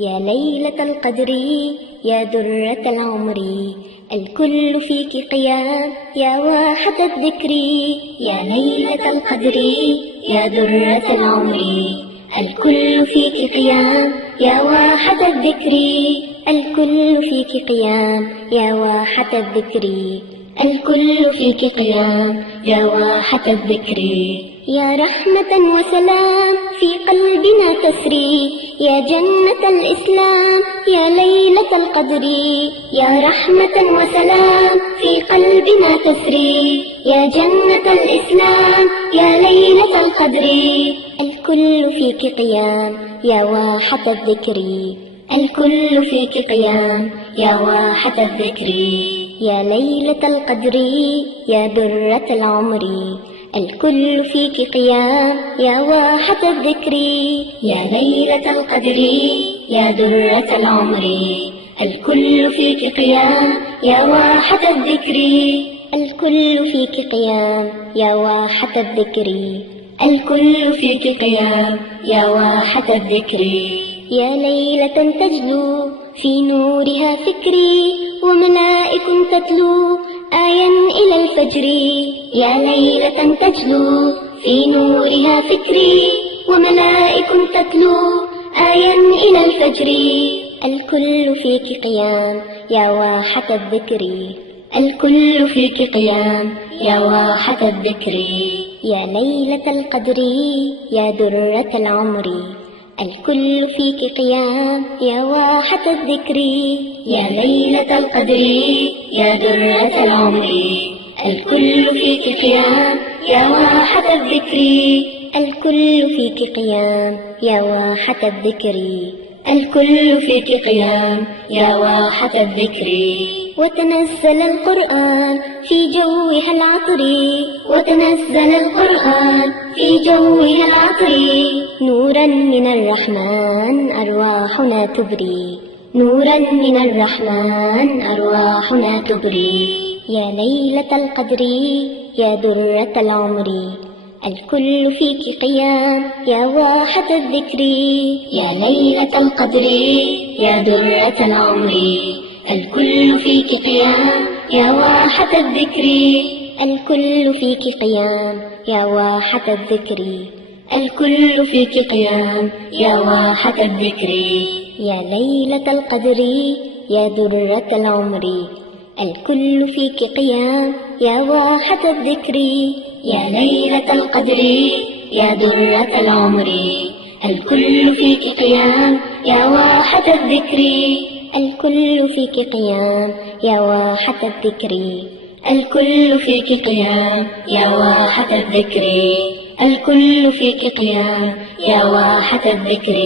يا ليلة القدر يا درة العمر، الكل فيك قيام يا واحة الذكر. يا ليلة القدر يا درة العمر، الكل فيك قيام يا واحة الذكر. الكل فيك قيام يا واحة الذكر. الكل فيك قيام يا واحة الذكر. يا رحمة وسلام في قلبنا تسري، يا جنة الإسلام يا ليلة القدر. يا رحمة وسلام في قلبنا تسري، يا جنة الإسلام يا ليلة القدر. الكل فيك قيام يا واحة الذكر. الكل فيك قيام يا واحة الذكر. يا ليلة القدر يا درة العمر، الكل فيك قيام يا واحة الذكر. يا ليلة القدر يا درة العمر، الكل فيك قيام يا واحة الذكر. الكل فيك قيام يا واحة الذكر. الكل فيك قيام يا واحة الذكر. يا ليلة تجلو في نورها فكري، وملائك تتلو آيا إلى الفجر. يا ليلة تجلو في نورها فكري، وملائك تتلو آيا إلى الفجر. الكل فيك قيام يا واحة الذكر. الكل فيك قيام يا واحة الذكر. يا ليلة القدر يا درة العمر، الكل فيك قيام يا واحة الذكر. يا ليلة القدر يا درة العمر، الكل فيك قيام يا واحة الذكر. الكل فيك قيام يا واحة الذكر. الكل فيك قيام يا واحة الذكر. وتنزل القرآن في جوها العطر، وتنزل القرآن في جوها العطر. نورا من الرحمن أرواحنا تبري، نورا من الرحمن أرواحنا تبري. يا ليلة القدر يا درة العمر، الكل فيك قيام يا واحة الذكر. يا ليلة القدر يا درة العمر، الكل فيك قيام يا واحة الذكر. الكل فيك قيام يا واحة الذكر. الكل فيك قيام يا واحة الذكر. يا ليلة القدر يا درة العمر، الكل فيك قيام يا واحة الذكر. يا ليلة القدر يا درة العمر، الكل فيك قيام يا واحة الذكر. الكل فيك قيام يا واحة الذكر. الكل فيك قيام يا واحة الذكر. الكل فيك قيام يا واحة الذكر.